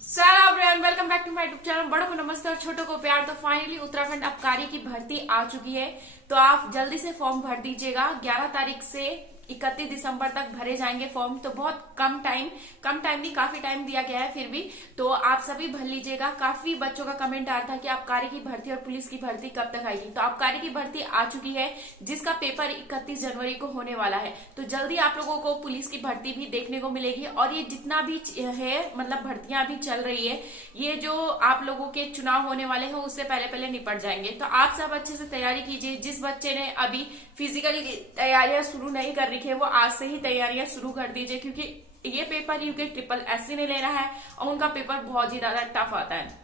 Welcome back to my YouTube channel. बड़ों को नमस्कार, छोटों को प्यार। तो फाइनली उत्तराखंड आबकारी की भर्ती आ चुकी है, तो आप जल्दी से फॉर्म भर दीजिएगा। 11 तारीख से 31 दिसंबर तक भरे जाएंगे फॉर्म, तो बहुत कम टाइम नहीं, काफी टाइम दिया गया है फिर भी, तो आप सभी भर लीजिएगा। काफी बच्चों का कमेंट आ रहा था कि आबकारी की भर्ती और पुलिस की भर्ती कब तक आएगी, तो आबकारी की भर्ती आ चुकी है, जिसका पेपर 31 जनवरी को होने वाला है। तो जल्दी आप लोगों को पुलिस की भर्ती भी देखने को मिलेगी। और ये जितना भी है, मतलब भर्तियां अभी चल रही है, ये जो आप लोगों के चुनाव होने वाले हैं उससे पहले पहले निपट जाएंगे। तो आप सब अच्छे से तैयारी कीजिए। जिस बच्चे ने अभी फिजिकल की तैयारियां शुरू नहीं कर रखी है, वो आज से ही तैयारियां शुरू कर दीजिए, क्योंकि ये पेपर यूके ट्रिपल एससी ने लेना है और उनका पेपर बहुत ही ज्यादा टफ आता है।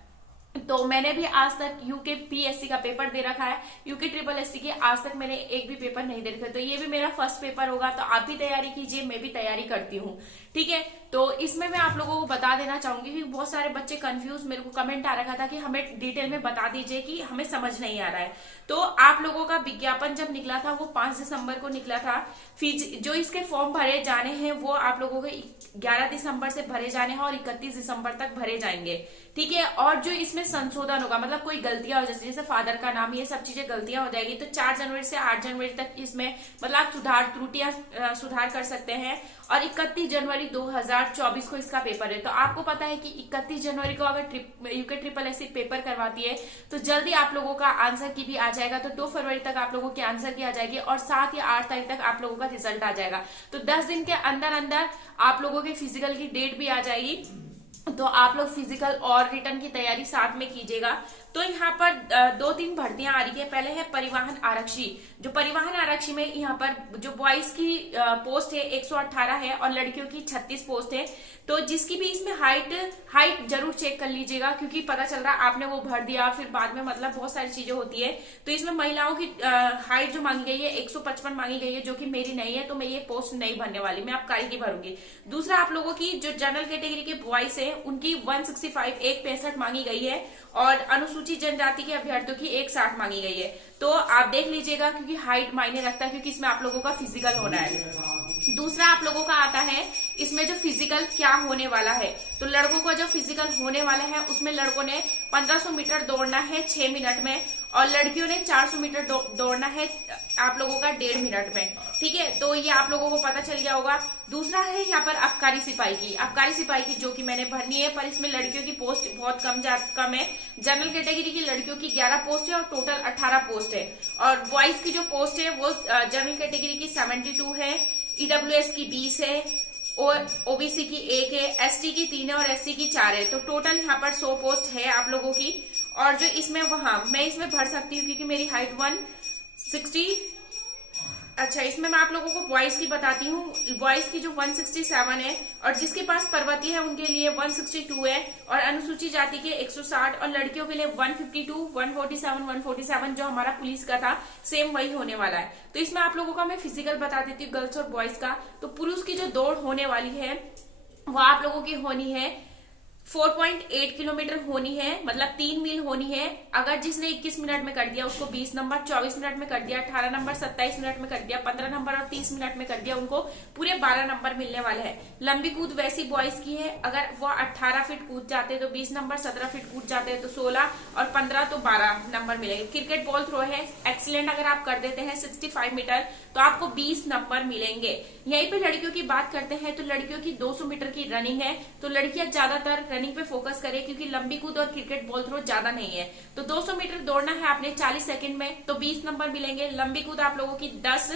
तो मैंने भी आज तक यूके पीएससी का पेपर दे रखा है, यूके ट्रिपल एससी के आज तक मैंने एक भी पेपर नहीं दे रखा, तो ये भी मेरा फर्स्ट पेपर होगा। तो आप भी तैयारी कीजिए, मैं भी तैयारी करती हूँ, ठीक है। तो इसमें मैं आप लोगों को बता देना चाहूंगी कि बहुत सारे बच्चे कंफ्यूज, मेरे को कमेंट आ रखा था कि हमें डिटेल में बता दीजिए कि हमें समझ नहीं आ रहा है। तो आप लोगों का विज्ञापन जब निकला था वो 5 दिसंबर को निकला था। फिर जो इसके फॉर्म भरे जाने हैं वो आप लोगों को 11 दिसंबर से भरे जाने हैं और 31 दिसंबर तक भरे जाएंगे, ठीक है। और जो इसमें संशोधन होगा, मतलब कोई गलतियां हो जैसे फादर का नाम, ये सब चीजें गलतियां हो जाएगी, तो 4 जनवरी से 8 जनवरी तक इसमें मतलब आप त्रुटियां सुधार कर सकते हैं। और 31 जनवरी 2024 को इसका पेपर है। तो आपको पता है कि 31 जनवरी को अगर यूके ट्रिपल एससी पेपर करवाती है तो जल्दी आप लोगों का आंसर की भी आ जाएगा। तो 2 फरवरी तक आप लोगों के आंसर की आ जाएगी और 7 या 8 तारीख तक आप लोगों का रिजल्ट आ जाएगा। तो 10 दिन के अंदर अंदर आप लोगों के फिजिकल की डेट भी आ जाएगी। तो आप लोग फिजिकल और रिटर्न की तैयारी साथ में कीजिएगा। तो यहाँ पर 2-3 भर्तियां आ रही है। पहले है परिवहन आरक्षी। जो परिवहन आरक्षी में यहाँ पर जो बॉयज की पोस्ट है 118 है और लड़कियों की 36 पोस्ट है। तो जिसकी भी इसमें हाइट जरूर चेक कर लीजिएगा, क्योंकि पता चल रहा है आपने वो भर दिया फिर बाद में मतलब बहुत सारी चीजें होती है। तो इसमें महिलाओं की हाइट जो मांगी गई है 155 मांगी गई है, जो कि मेरी नहीं है, तो मैं ये पोस्ट नहीं भरने वाली, मैं आबकारी की भरूंगी। दूसरा, आप लोगों की जो जनरल कैटेगरी के बॉयज है उनकी 165 165 मांगी गई है और अनुसूचित जनजाति के अभ्यर्थियों की 160 मांगी गई है। तो आप देख लीजिएगा, क्योंकि हाइट मायने रखता है, क्योंकि इसमें आप लोगों का फिजिकल होना है। दूसरा आप लोगों का आता है इसमें जो फिजिकल क्या होने वाला है। तो लड़कों को जो फिजिकल होने वाला है उसमें लड़कों ने 1500 मीटर दौड़ना है 6 मिनट में और लड़कियों ने 400 मीटर दौड़ना है आप लोगों का 1.5 मिनट में, ठीक है। तो ये आप लोगों को पता चल गया होगा। दूसरा है यहाँ पर आबकारी सिपाही की, जो कि मैंने भरनी है, पर इसमें लड़कियों की पोस्ट बहुत कम है। जनरल कैटेगरी की लड़कियों की 11 पोस्ट है और टोटल 18 पोस्ट है। और बॉयज की जो पोस्ट है वो जनरल कैटेगरी की 72 है, ईडब्ल्यूएस की 20 है और ओबीसी की 1 है, एसटी की 3 है और एससी की 4 है। तो टोटल यहाँ पर 100 पोस्ट है आप लोगों की। और जो इसमें मैं इसमें भर सकती हूँ क्योंकि मेरी हाइट 160। अच्छा, इसमें मैं आप लोगों को बॉयज की बताती हूँ। बॉयज की जो 167 है और जिसके पास पर्वतीय है उनके लिए 162 है और अनुसूचित जाति के 160 और लड़कियों के लिए 152, 147 जो हमारा पुलिस का था सेम वही होने वाला है। तो इसमें आप लोगों का मैं फिजिकल बता देती हूँ गर्ल्स और बॉयज का। तो पुरुष की जो दौड़ होने वाली है वो आप लोगों की होनी है 4.8 किलोमीटर होनी है, मतलब 3 मील होनी है। अगर जिसने 21 मिनट में कर दिया उसको 20 नंबर, 24 मिनट में कर दिया 18 नंबर, 27 मिनट में कर दिया 15 नंबर और 30 मिनट में कर दिया उनको पूरे 12 नंबर मिलने वाले हैं। लंबी कूद वैसी बॉयज की है, अगर वो 18 फीट कूद जाते हैं तो 20 नंबर, 17 फीट कूद जाते हैं तो 16 और 15 तो 12 नंबर मिलेंगे। क्रिकेट बॉल थ्रो है एक्सीलेंट, अगर आप कर देते हैं 65 मीटर तो आपको 20 नंबर मिलेंगे। यहीं पे लड़कियों की बात करते हैं तो लड़कियों की 200 मीटर की रनिंग है। तो लड़कियां ज्यादातर रनिंग पे फोकस करें, क्योंकि लंबी कूद और क्रिकेट बॉल थ्रो ज्यादा नहीं है। तो 200 मीटर दौड़ना है आपने 40 सेकंड में, तो 20 नंबर मिलेंगे। लंबी कूद आप लोगों की 10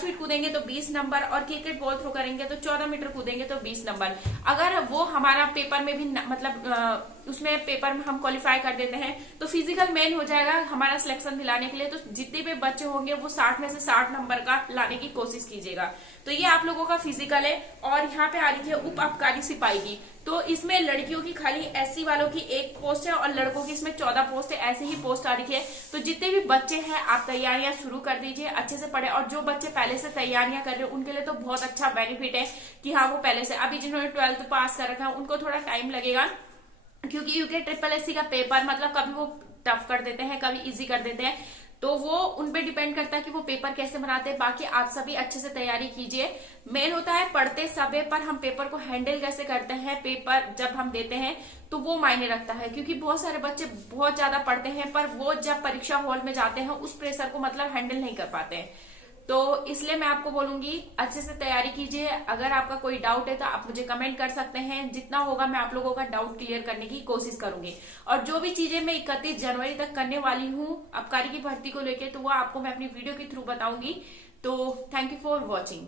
फीट कूदेंगे तो 20 नंबर और क्रिकेट बॉल थ्रो करेंगे तो 14 मीटर कूदेंगे तो 20 नंबर। अगर वो हमारा पेपर में भी मतलब उसमें पेपर में हम क्वालिफाई कर देते हैं तो फिजिकल मेन हो जाएगा हमारा सिलेक्शन दिलाने के लिए। तो जितने भी बच्चे होंगे वो 60 में से 60 नंबर का लाने की कोशिश कीजिएगा। तो ये आप लोगों का फिजिकल है। और यहाँ पे आ रही है उप आबकारी सिपाही की। तो इसमें लड़कियों की खाली एससी वालों की 1 पोस्ट है और लड़कों की इसमें 14 पोस्ट है, ऐसे ही पोस्ट आ रही है। तो जितने भी बच्चे हैं आप तैयारियां शुरू कर दीजिए, अच्छे से पढ़े। और जो बच्चे पहले से तैयारियां कर रहे हैं उनके लिए तो बहुत अच्छा बेनिफिट है कि हाँ वो पहले से, अभी जिन्होंने 12th पास कर रखा है उनको थोड़ा टाइम लगेगा, क्योंकि यूके ट्रिपल एससी का पेपर मतलब कभी वो टफ कर देते हैं कभी इजी कर देते हैं। तो वो उन पे डिपेंड करता है कि वो पेपर कैसे बनाते हैं। बाकी आप सभी अच्छे से तैयारी कीजिए। मेन होता है पढ़ते समय पर हम पेपर को हैंडल कैसे करते हैं, पेपर जब हम देते हैं तो वो मायने रखता है। क्योंकि बहुत सारे बच्चे बहुत ज्यादा पढ़ते हैं पर वो जब परीक्षा हॉल में जाते हैं उस प्रेशर को मतलब हैंडल नहीं कर पाते हैं। तो इसलिए मैं आपको बोलूंगी अच्छे से तैयारी कीजिए। अगर आपका कोई डाउट है तो आप मुझे कमेंट कर सकते हैं, जितना होगा मैं आप लोगों का डाउट क्लियर करने की कोशिश करूंगी। और जो भी चीजें मैं 31 जनवरी तक करने वाली हूँ आबकारी की भर्ती को लेकर, तो वो आपको मैं अपनी वीडियो के थ्रू बताऊंगी। तो थैंक यू फॉर वॉचिंग।